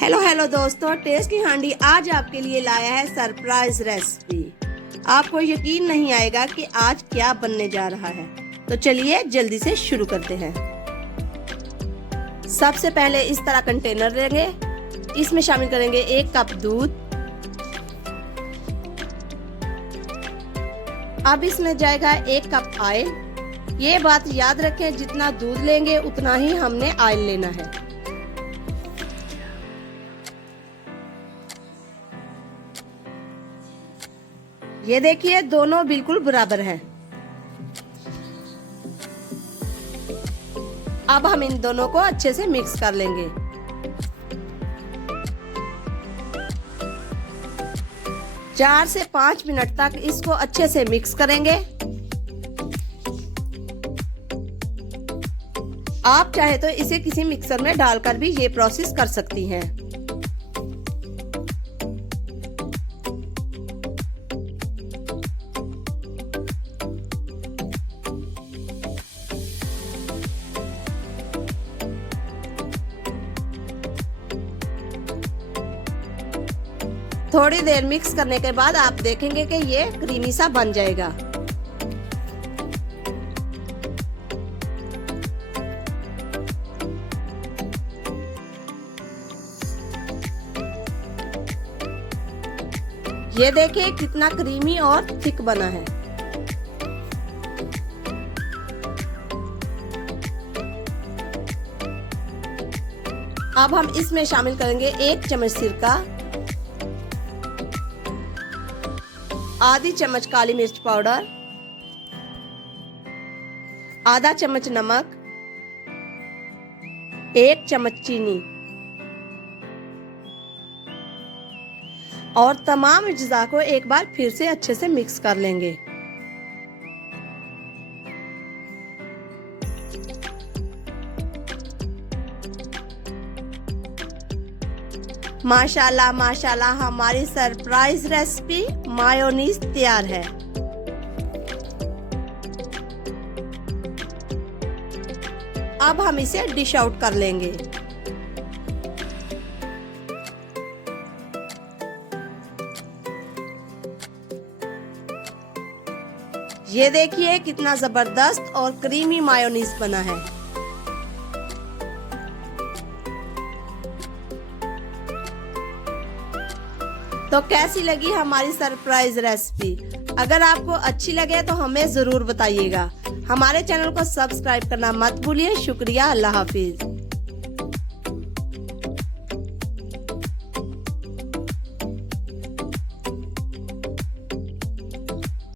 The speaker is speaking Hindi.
हेलो दोस्तों, टेस्टी हांडी आज आपके लिए लाया है सरप्राइज रेसिपी। आपको यकीन नहीं आएगा कि आज क्या बनने जा रहा है। तो चलिए जल्दी से शुरू करते हैं। सबसे पहले इस तरह कंटेनर लेंगे, इसमें शामिल करेंगे 1 कप दूध। अब इसमें जाएगा 1 कप ऑयल। ये बात याद रखें, जितना दूध लेंगे उतना ही हमने ऑयल लेना है। ये देखिए दोनों बिल्कुल बराबर हैं। अब हम इन दोनों को अच्छे से मिक्स कर लेंगे। चार से 5 मिनट तक इसको अच्छे से मिक्स करेंगे। आप चाहे तो इसे किसी मिक्सर में डालकर भी ये प्रोसेस कर सकती हैं। थोड़ी देर मिक्स करने के बाद आप देखेंगे कि ये क्रीमी सा बन जाएगा। ये देखिए कितना क्रीमी और थिक बना है। अब हम इसमें शामिल करेंगे 1 चम्मच सिरका, आधी चम्मच काली मिर्च पाउडर, आधा चम्मच नमक, 1 चम्मच चीनी और तमाम अज्जा को एक बार फिर से अच्छे से मिक्स कर लेंगे। माशाल्लाह माशाल्लाह, हमारी सरप्राइज रेसिपी मायोनीज तैयार है। अब हम इसे डिश आउट कर लेंगे। ये देखिए कितना जबरदस्त और क्रीमी मायोनीज बना है। तो कैसी लगी हमारी सरप्राइज रेसिपी? अगर आपको अच्छी लगे तो हमें जरूर बताइएगा। हमारे चैनल को सब्सक्राइब करना मत भूलिए। शुक्रिया, अल्लाह हाफिज।